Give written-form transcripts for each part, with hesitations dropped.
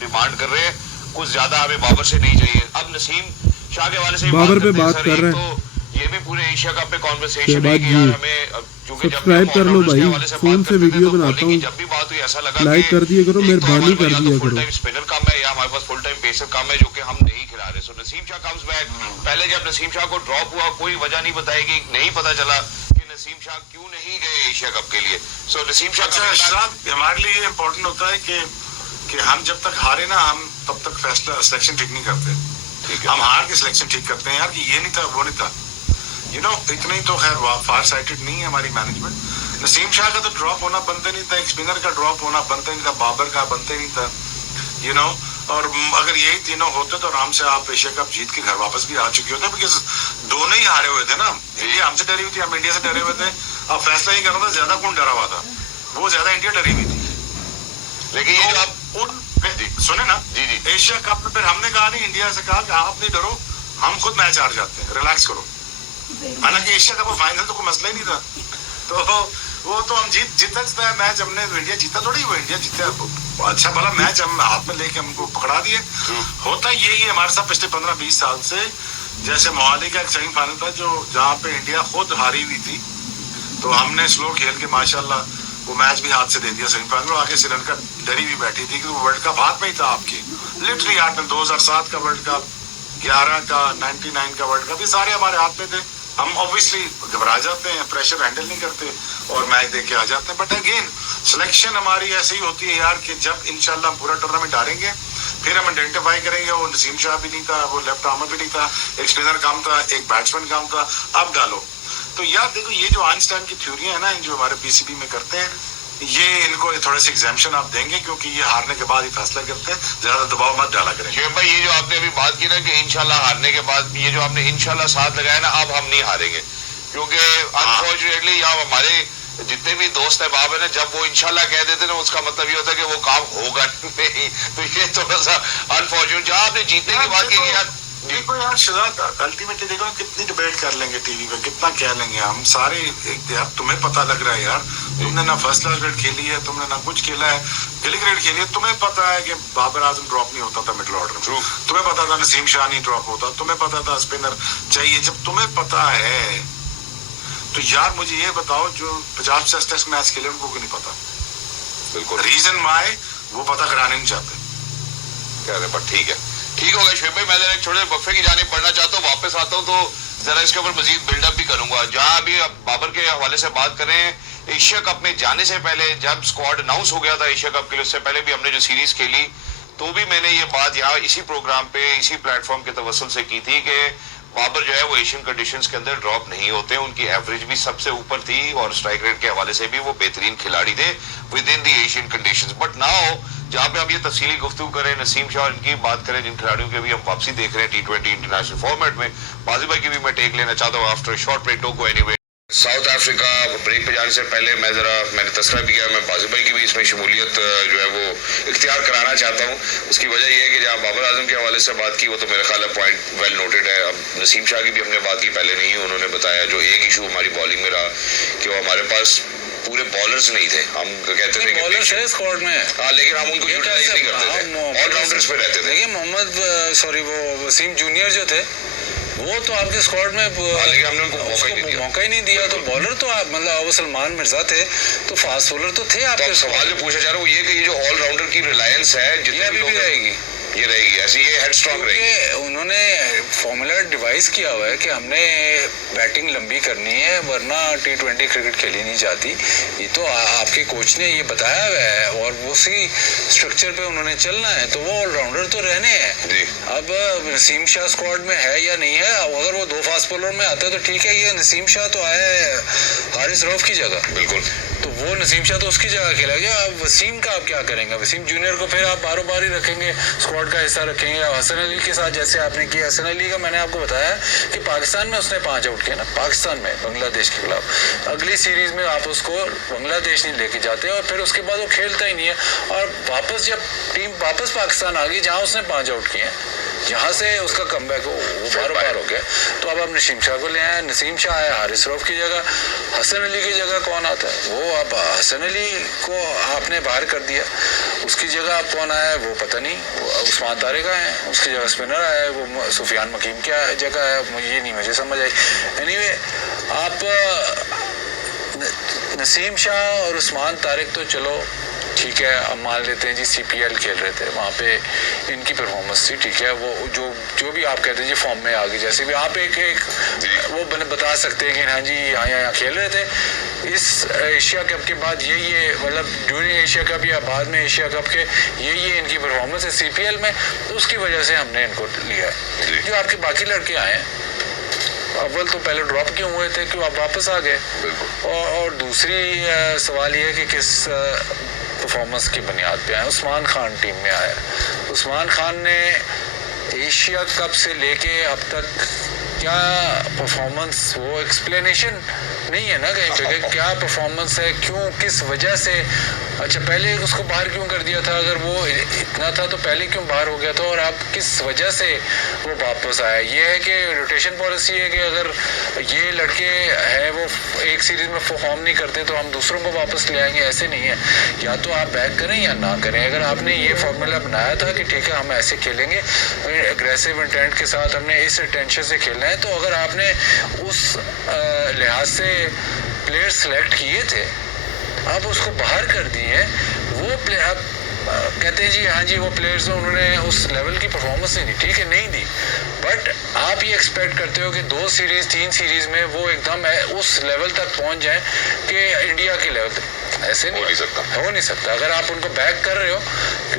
Demand कर रहे हैं, कुछ ज्यादा हमें बाबर से नहीं चाहिए। अब नसीम शाह के वाले से बाबर पे बात कर रहे हैं, तो ये भी पूरे एशिया कप पे कॉन्वर्सेशन है कि यार हमें, क्योंकि सब्सक्राइब कर लो भाई, फोन से वीडियो बनाता हूँ, जब भी बात हुई ऐसा लगा लाइक कर दिया करो, मेहरबानी कर दिया फुल करो। टाइम स्पिनर कम है या हमारे पास फुल टाइम पेसर कम है जो कि हम नहीं खिला रहे। सो नसीम शाह कम्स बैक। पहले जब नसीम शाह को ड्रॉप हुआ कोई वजह नहीं बताई गई, नहीं पता चला कि नसीम शाह क्यों नहीं गए एशिया कप के लिए। सो नसीम शाह हमारे लिए इम्पोर्टेंट होता है कि हम जब तक हारे ना, हम तब तक फैसला सिलेक्शन ठीक नहीं करते। हम हार के सिलेक्शन ठीक करते हैं यार कि ये नहीं था वो नहीं था, इतना ही तो खैर फार साइटेड नहीं है हमारी मैनेजमेंट। नसीम शाह का तो ड्रॉप होना बनता नहीं था, एक स्पिनर का ड्रॉप होना बनता नहीं था, बाबर का बनता नहीं था, और अगर यही तीनों होते तो आराम से आप एशिया कप जीत के घर वापस भी आ चुके होते, बिकॉज दोनों ही हारे हुए थे ना। इंडिया हमसे डरी हुई थी, हम इंडिया से डरे हुए थे। अब फैसला ही करना था ज्यादा कौन डरा हुआ था, वो ज्यादा इंडिया डरी हुई थी। लेकिन ये आप सुने ना जी, एशिया कप में फिर हमने कहा नहीं, इंडिया से कहा कि आप नहीं डरो, हम खुद मैच हार जाते हैं, रिलैक्स करो। हालांकि एशिया कप फाइनल तो कोई मसला ही नहीं था, तो वो तो हम जीता मैच हमने, इंडिया जीता थोड़ी, वो इंडिया जीता अच्छा भला मैच हम हाथ में लेके हमको पकड़ा दिए। होता यही है हमारे साथ पिछले 15-20 साल से। जैसे मोहाली का एक सेमीफाइनल था जहाँ पे इंडिया खुद हारी हुई थी, तो हमने स्लो खेल के माशाल्लाह वो मैच भी हाथ से दे दिया सेमीफाइनल। आगे श्रीलंका डरी भी बैठी थी कि वो वर्ल्ड कप हाथ में ही था आपकी, लिटरली हाथ में। 2007 का वर्ल्ड कप, 11 का, 99 का वर्ल्ड कप, ये सारे हमारे हाथ में थे। हम ऑब्वियसली घबरा जाते हैं, प्रेशर हैंडल नहीं करते और मैच देख के आ जाते हैं। बट अगेन सिलेक्शन हमारी ऐसी ही होती है यार कि जब इंशाल्लाह पूरा टूर्नामेंट हारेंगे फिर हम आइडेंटिफाई करेंगे वो नसीम शाह भी नहीं था, वो लेफ्ट आर्मर भी नहीं था, एक स्पिनर कम था, एक बैट्समैन कम था, अब डालो। तो यार देखो, ये जो आइंस्टाइन की थ्योरी है ना, जो हमारे पीसीबी में करते हैं, ये इनको थोड़े से एग्जाम्पशन आप देंगे, क्योंकि ये हारने के बाद ही फैसला करते हैं, ज्यादा दबाव मत डाला करें। शेख भाई, ये जो आपने अभी बात की ना कि इंशाल्लाह हारने के बाद, ये जो आपने इंशाल्लाह साथ लगाया ना, अब हम नहीं हारेंगे, क्योंकि अनफॉर्चुनेटली यहाँ हमारे जितने भी दोस्त अहबाब है ना, जब वो इंशाल्लाह कह देते ना, उसका मतलब ये होता है कि वो काम होगा नहीं। तो ये थोड़ा सा अनफॉर्चुनेट। जहाँ आपने जीतने की बात की यार, देखो यार शुजात, अल्टीमेटली देखो कितनी डिबेट कर लेंगे टीवी पे, कितना कह लेंगे हम सारे। यार तुम्हें पता लग रहा है यार, तुमने ना फर्स्ट क्लास क्रिकेट खेली है, तुमने ना कुछ खेला है, गली क्रिकेट खेली है। तुम्हें पता है कि बाबर आजम ड्रॉप नहीं होता था मिडिल ऑर्डर में, तुम्हें पता था नसीम शाह नहीं ड्रॉप होता, तुम्हें पता था स्पिनर चाहिए। जब तुम्हें पता है तो यार मुझे ये बताओ, जो 50 टेस्ट मैच खेले उनको क्यों नहीं पता? बिल्कुल रीजन वाई वो पता कराने नहीं चाहते। कह रहे, पर ठीक है, ठीक हो गया शेख भाई। मैं जरा एक छोटे वक्फे की जानिब बढ़ना चाहता हूँ, वापस आता हूँ तो जरा इसके ऊपर मजीद बिल्डअप भी करूंगा। जहां अभी बाबर के हवाले से बात करें, एशिया कप में जाने से पहले जब स्क्वाड अनाउंस हो गया था एशिया कप के लिए, उससे पहले भी हमने जो सीरीज खेली, तो भी मैंने ये बात यहाँ इसी प्रोग्राम पे, इसी प्लेटफॉर्म के तवस्सुल से की थी कि बाबर जो है वो एशियन कंडीशंस के अंदर ड्रॉप नहीं होते। उनकी एवरेज भी सबसे ऊपर थी और स्ट्राइक रेट के हवाले से भी वो बेहतरीन खिलाड़ी थे with in the Asian conditions. But now जहां पे हम ये तफसीली गुफ्तगू करें, नसीम शाह इनकी बात करें, जिन खिलाड़ियों की भी हम वापसी देख रहे हैं T20 इंटरनेशनल फॉर्मेट में, बाजी भाई की भी मैं टेक लेना चाहता हूँ after short break. Don't go anywhere. South Africa break पे जाने से पहले मैंने तस्करा भी किया, मैं बाजी भाई की भी इसमें शमूलियत जो है वो इख्तियार कराना चाहता हूँ। उसकी वजह यह है कि जहाँ बाबर आजम के हवाले से बात की, वो तो मेरा ख्याल है पॉइंट वेल नोटेड है। अब नसीम शाह की भी हमने बात की, पहले नहीं उन्होंने बताया जो एक इशू हमारी बॉलिंग में रहा कि वो हमारे पास पूरे बॉलर्स नहीं थे। हम कहते थे बॉलर्स है स्क्वाड में, हाँ, लेकिन हम उनको यूटिलाइज नहीं करते थे, ऑलराउंडर्स पे रहते थे। देखिए वो वसीम जूनियर जो थे वो तो आपके स्क्वाड में, लेकिन हमने उनको मौका ही नहीं दिया। तो बॉलर तो आप मतलब वो सलमान मिर्जा थे, तो फास्ट बॉलर तो थे आपके। तो सवाल जो पूछा जा रहा है वो ये कि ये जो ऑलराउंडर की रिलायंस है, ये अभी भी रहेगी, ये रहेगी ऐसी, ये हेड स्ट्रॉन्ग रहेगी। उन्होंने फॉर्मूला डिवाइस किया हुआ है कि हमने बैटिंग लंबी करनी है वरना T20 क्रिकेट खेली नहीं जाती। ये तो आपके कोच ने ये बताया हुआ है और उसी स्ट्रक्चर पे उन्होंने चलना है, तो वो ऑलराउंडर तो रहने हैं। अब नसीम शाह स्क्वाड में है या नहीं है, अगर वो 2 फास्ट बॉलर में आता है तो ठीक है। ये नसीम शाह तो आया है हारिस रऊफ की जगह, बिल्कुल, तो वो नसीम शाह तो उसकी जगह खेलेगा। अब वसीम का आप क्या करेंगे? वसीम जूनियर को फिर आप बारो बार ही रखेंगे, स्क्वाड का हिस्सा रखेंगे। हसन अली के साथ जैसे आपने किया, हसन अली का मैंने आपको बताया कि पाकिस्तान में उसने 5 आउट किया ना, पाकिस्तान में बांग्लादेश के खिलाफ। अगली सीरीज में आप उसको बांग्लादेश नहीं लेके जाते और फिर उसके बाद वो खेलता ही नहीं है। और वापस जब टीम वापस पाकिस्तान आ गई जहाँ उसने 5 आउट किए, यहाँ से उसका कमबैक वो बार हो गया। तो अब आप नसीम शाह को ले आए, नसीम शाह आया हारिस रऊफ की जगह, हसन अली की जगह कौन आता है? वो अब हसन अली को आपने बाहर कर दिया, उसकी जगह अब कौन आया है वो पता नहीं, उस्मान तारिक आए हैं, उसकी जगह स्पिनर आया है, वो सुफियान मकीम क्या जगह है ये नहीं मुझे समझ आई। एनीवे आप नसीम शाह और उस्मान तारिक तो चलो ठीक है, अब मान लेते हैं जी CPL खेल रहे थे, वहाँ पे इनकी परफॉर्मेंस थी, ठीक है, वो जो भी आप कहते हैं जी फॉर्म में आ गई, जैसे भी आप एक वो बता सकते हैं कि हाँ जी यहाँ खेल रहे थे। इस एशिया कप के बाद ये मतलब ड्यूरिंग एशिया कप या बाद में एशिया कप के ये इनकी परफॉर्मेंस है CPL में, तो उसकी वजह से हमने इनको लिया है। जो आपके बाकी लड़के आए हैं, अव्वल तो पहले ड्रॉप क्यों हुए थे, क्यों आप वापस आ गए, और दूसरी सवाल ये है कि किस परफॉर्मेंस की बुनियाद पे आए। उस्मान खान टीम में आया, उस्मान खान ने एशिया कप से लेके अब तक क्या परफॉर्मेंस, वो एक्सप्लेनेशन नहीं है ना कहीं पे, क्या परफॉर्मेंस है, क्यों, किस वजह से, अच्छा पहले उसको बाहर क्यों कर दिया था, अगर वो इतना था तो पहले क्यों बाहर हो गया था, और आप किस वजह से वो वापस आया। ये है कि रोटेशन पॉलिसी है कि अगर ये लड़के हैं वो एक सीरीज में परफॉर्म नहीं करते तो हम दूसरों को वापस ले आएंगे, ऐसे नहीं है। या तो आप बैक करें या ना करें। अगर आपने ये फॉर्मूला बनाया था कि ठीक है हम ऐसे खेलेंगे, एग्रेसिव इंटेंट के साथ हमने इस टेंशन से खेलना है, तो अगर आपने उस लिहाज से प्लेयर सेलेक्ट किए थे, आप उसको बाहर कर दिए, वो प्लेयर आप कहते हैं जी हाँ जी वो प्लेयर्स उन्होंने उस लेवल की परफॉर्मेंस नहीं दी, ठीक है नहीं दी, बट आप ये एक्सपेक्ट करते हो कि 2 सीरीज 3 सीरीज में वो एकदम उस लेवल तक पहुंच जाए कि इंडिया के लेवल तक, ऐसे नहीं हो नहीं सकता। अगर आप उनको बैक कर रहे हो,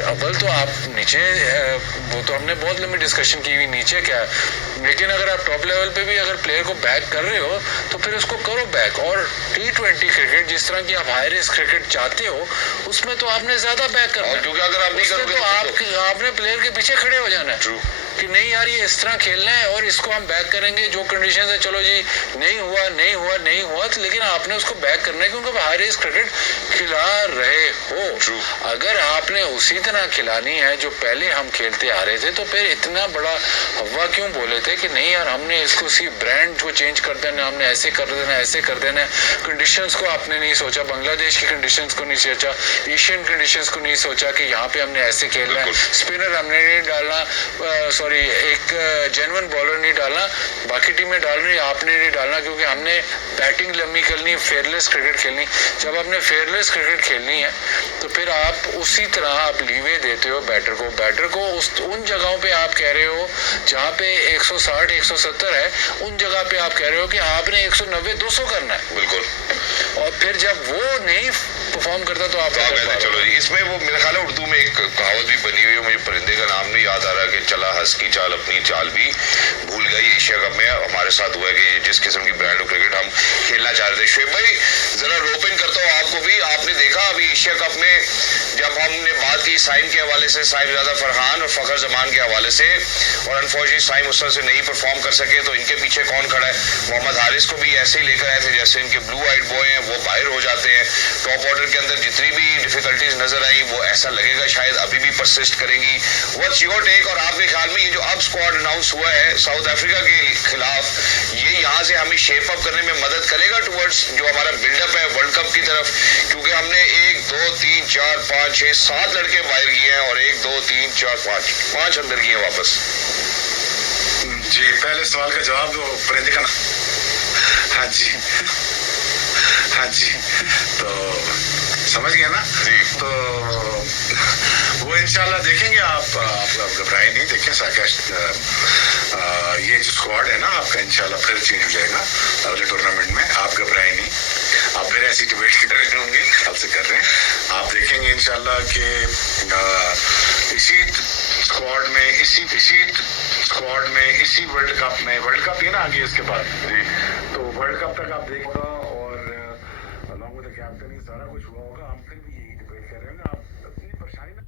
अव्वल तो आप नीचे, वो तो हमने बहुत लंबी डिस्कशन की हुई नीचे क्या है, लेकिन अगर आप टॉप लेवल पे भी अगर प्लेयर को बैक कर रहे हो तो फिर उसको करो बैक। और T20 क्रिकेट जिस तरह की आप हाई रिस्क क्रिकेट चाहते हो, उसमें तो आपने ज्यादा बैक करना है, क्योंकि अगर आप नहीं करोगे तो आपने प्लेयर के पीछे खड़े हो जाना है कि नहीं यार ये इस तरह खेलना है और इसको हम बैक करेंगे, जो कंडीशन है चलो जी नहीं हुआ तो लेकिन आपने उसको बैक करना है क्योंकि हाई रिस्क क्रिकेट खिला रहे हो। अगर आपने उसी तरह खिलानी है जो पहले हम खेलते आ रहे थे, तो फिर इतना बड़ा हवा क्यों बोले थे कि नहीं यार हमने इसको उसी ब्रांड को चेंज कर देना, हमने ऐसे कर देना, ऐसे कर देना। कंडीशंस को आपने नहीं सोचा, बांग्लादेश की कंडीशंस को नहीं सोचा, एशियन कंडीशंस को नहीं सोचा कि यहाँ पे हमने ऐसे खेलना है, स्पिनर हमने नहीं डालना, सॉरी एक जेन्युइन बॉलर नहीं डालना, बाकी टीमें डाल रही, आपने नहीं डालना, क्योंकि हमने बैटिंग लंबी खेलनी, फेयरलेस क्रिकेट खेलनी। जब आपने फेयरलेस क्रिकेट खेलनी है तो फिर आप उसी तरह आप लीवे देते हो बैटर को उन जगहों पे आप कह रहे हो जहाँ पे 160 170 है, उन जगह पे आप कह रहे हो कि आपने 190 200 करना है, बिल्कुल। और फिर जब वो नहीं परफॉर्म करता तो आप चलो जी, इसमें वो मेरे ख्याल है उर्दू में एक कहावत भी बनी हुई है, मुझे परिंदे का नाम नहीं याद आ रहा, कि चला हंस की चाल अपनी चाल भी भूल गई। एशिया कप में हमारे साथ हुआ है कि जिस किस्म की ब्रांड ऑफ क्रिकेट हम खेलना चाह रहे थे। शुएब भाई जरा रोप इन करता हूँ आपको भी, आपने देखा अभी एशिया कप में जब हमने बात की साइम के हवाले से, साहिबजादा फरहान और फखर जमान के हवाले से, और अनफॉर्चुनेटली साइम उस तरह से नहीं परफॉर्म कर सके, तो इनके पीछे कौन खड़ा है? मोहम्मद हारिस को भी ऐसे ही लेकर आए थे जैसे इनके ब्लू आइड बॉय हैं, वो बाहर हो जाते हैं। टॉप ऑर्डर के अंदर जितनी भी डिफिकल्टीज नजर आई वो ऐसा लगेगा शायद अभी भी परसिस्ट करेंगी। What's your take? और आपके ख्याल में ये जो अब स्क्वाड अनाउंस हुआ है साउथ अफ्रीका के खिलाफ, ये यहाँ से हमें शेप अप करने में मदद करेगा टुवर्ड्स जो हमारा बिल्डअप है वर्ल्ड कप की तरफ? क्योंकि हमने 1 2 3 4 5 6 7 लड़के बाहर किए हैं और 1 2 3 4 5 अंदर किए वापस। जी पहले सवाल का जवाब दो परिंदे का। हाँ जी तो समझ गया ना जी। तो वो इंशाल्लाह देखेंगे, आप घबराए नहीं, देखें साकेश ये जो स्क्वाड है ना आपका इंशाल्लाह फिर चेंज हो जाएगा अगले टूर्नामेंट में, आप घबराए नहीं। आप फिर ऐसी डिबेट कर रहे होंगे, आपसे कर रहे हैं, आप देखेंगे इंशाल्लाह कि इसी स्क्वाड में इसी वर्ल्ड कप है ना आगे इसके बाद जी, तो वर्ल्ड कप तक आप देखो और अलॉन्ग विद द कैप्टन ये सारा कुछ हुआ होगा। हम फिर भी यही डिबेट कर रहे हैं, आप अपनी परेशानी ना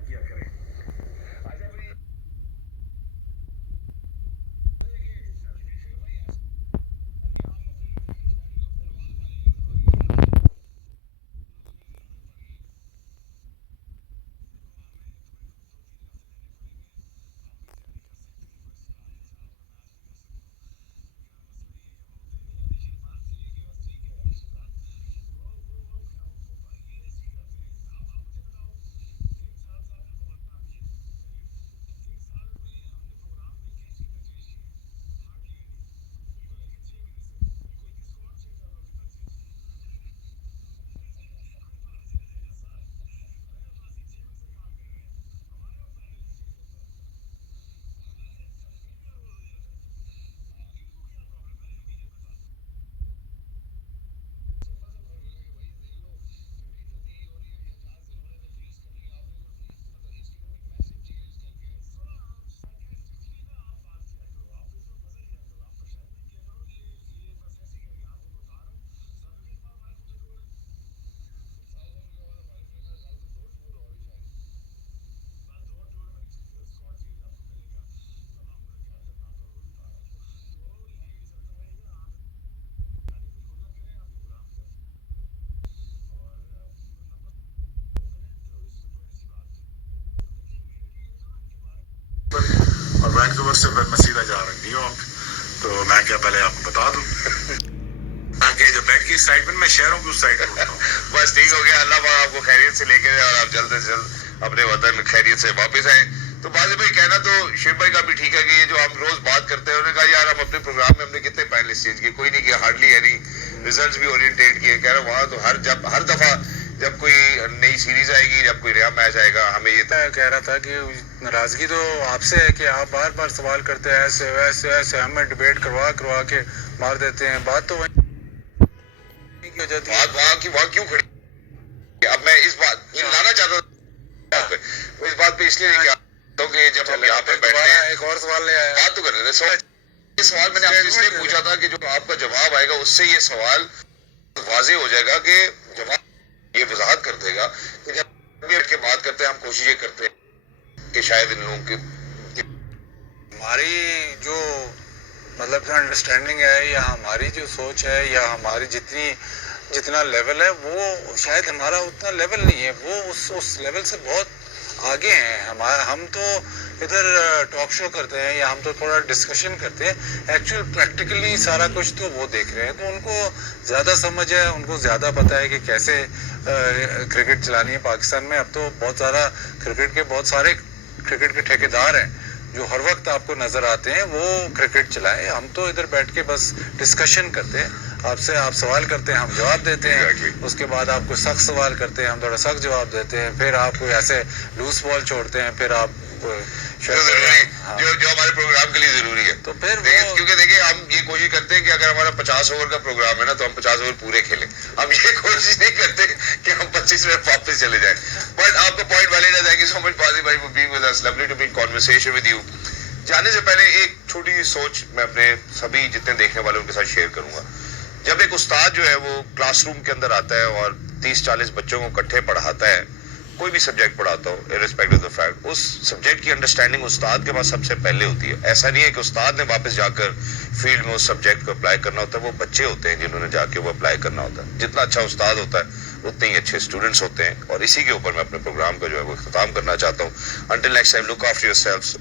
किया करें। अच्छा भाई वैंकूवर से फिर मैं सीधा जा रहा हूँ न्यूयॉर्क। तो मैं क्या पहले आपको बता दूं ताकि जो बेड की साइड में मैं शहरों की उस साइड पे उठता हूँ। बस ठीक हो गया, अल्लाह पाक आपको खैरियत से लेके जाए और आप जल्द से जल्द अपने वतन खैरियत से वापस आए। तो बाजी भाई कहना तो शिव भाई का भी ठीक है कि ये जो हम रोज बात करते हैं, उन्होंने कहा यार हम अपने प्रोग्राम में हमने कितने पैनलिस्ट चेंज किए, कोई नहीं किया, हार्डली एनी रिजल्ट्स भी ओरिएंटेट किए। कह रहे वहाँ तो हर दफा जब कोई नई सीरीज आएगी, जब कोई नया मैच आएगा, हमें ये मैं कह रहा था कि नाराजगी तो आपसे है कि आप बार बार सवाल करते हैं, ऐसे वैसे ऐसे हमें डिबेट करवा के मार देते हैं। बात तो वही की हो जाती है। बात वहाँ क्यों खड़ी? अब मैं इस बात ये लाना चाहता था, मैं इस बात पे इसलिए लेके आता हूं कि जब हम यहाँ पे बैठे हैं, एक और सवाल ले आया। बात तो कर रहे थे। ये सवाल मैंने आपसे इसलिए पूछा था कि जो आपका जवाब आएगा उससे ये सवाल वाजे हो जाएगा कि जवाब ये वजाहत कर देगा कि जब बैठ के बात करते हैं हम कोशिश ये करते हैं कि शायद इन लोगों की हमारी जो मतलब अंडरस्टैंडिंग है या हमारी जो सोच है या हमारी जितना लेवल है वो शायद हमारा उतना लेवल नहीं है, वो उस लेवल से बहुत आगे हैं। हम तो इधर टॉक शो करते हैं या हम तो थोड़ा डिस्कशन करते हैं, एक्चुअल प्रैक्टिकली सारा कुछ तो वो देख रहे हैं। तो उनको ज़्यादा समझ है, उनको ज़्यादा पता है कि कैसे क्रिकेट चलानी है पाकिस्तान में। अब तो बहुत सारे क्रिकेट के ठेकेदार हैं जो हर वक्त आपको नज़र आते हैं, वो क्रिकेट चलाएं। हम तो इधर बैठ के बस डिस्कशन करते हैं, आपसे आप सवाल करते हैं, हम जवाब देते हैं। उसके बाद आपको सख्त सवाल करते हैं, हम थोड़ा सख्त जवाब देते हैं। फिर आप कोई ऐसे लूज बॉल छोड़ते हैं, फिर आप जो हमारे प्रोग्राम के लिए जरूरी है। तो फिर क्योंकि देखिए हम ये कोशिश करते हैं कि अगर हमारा 50 ओवर का प्रोग्राम है ना तो हम 50 ओवर पूरे खेलें। हम ये कोशिश नहीं करते कि हम 25 मिनट वापस चले जाएं। बट आपका पॉइंट वैलिड है। थैंक यू सो मच बाजी भाई for being with us, lovely to be in conversation with you. जाने से पहले एक छोटी सी सोच मैं अपने सभी जितने देखने वाले उनके साथ शेयर करूंगा। जब एक उस्ताद जो है वो क्लासरूम के अंदर आता है और 30-40 बच्चों को इकट्ठे पढ़ाता है, कोई भी सब्जेक्ट पढ़ाता हो, इर्रिस्पेक्टिव ऑफ द फैक्ट, उस सब्जेक्ट की अंडरस्टैंडिंग उस्ताद के पास सबसे पहले होती है। ऐसा नहीं है कि उस्ताद ने वापस जाकर फील्ड में उस सब्जेक्ट को अप्लाई करना होता है, वो बच्चे होते हैं जिन्होंने जाके वो अप्लाई करना होता है। जितना अच्छा उस्ताद होता है उतने ही अच्छे स्टूडेंट्स होते हैं। और इसी के ऊपर मैं अपने प्रोग्राम का जो है वो इख्तिताम करना चाहता हूँ। Until next time, look after yourselves.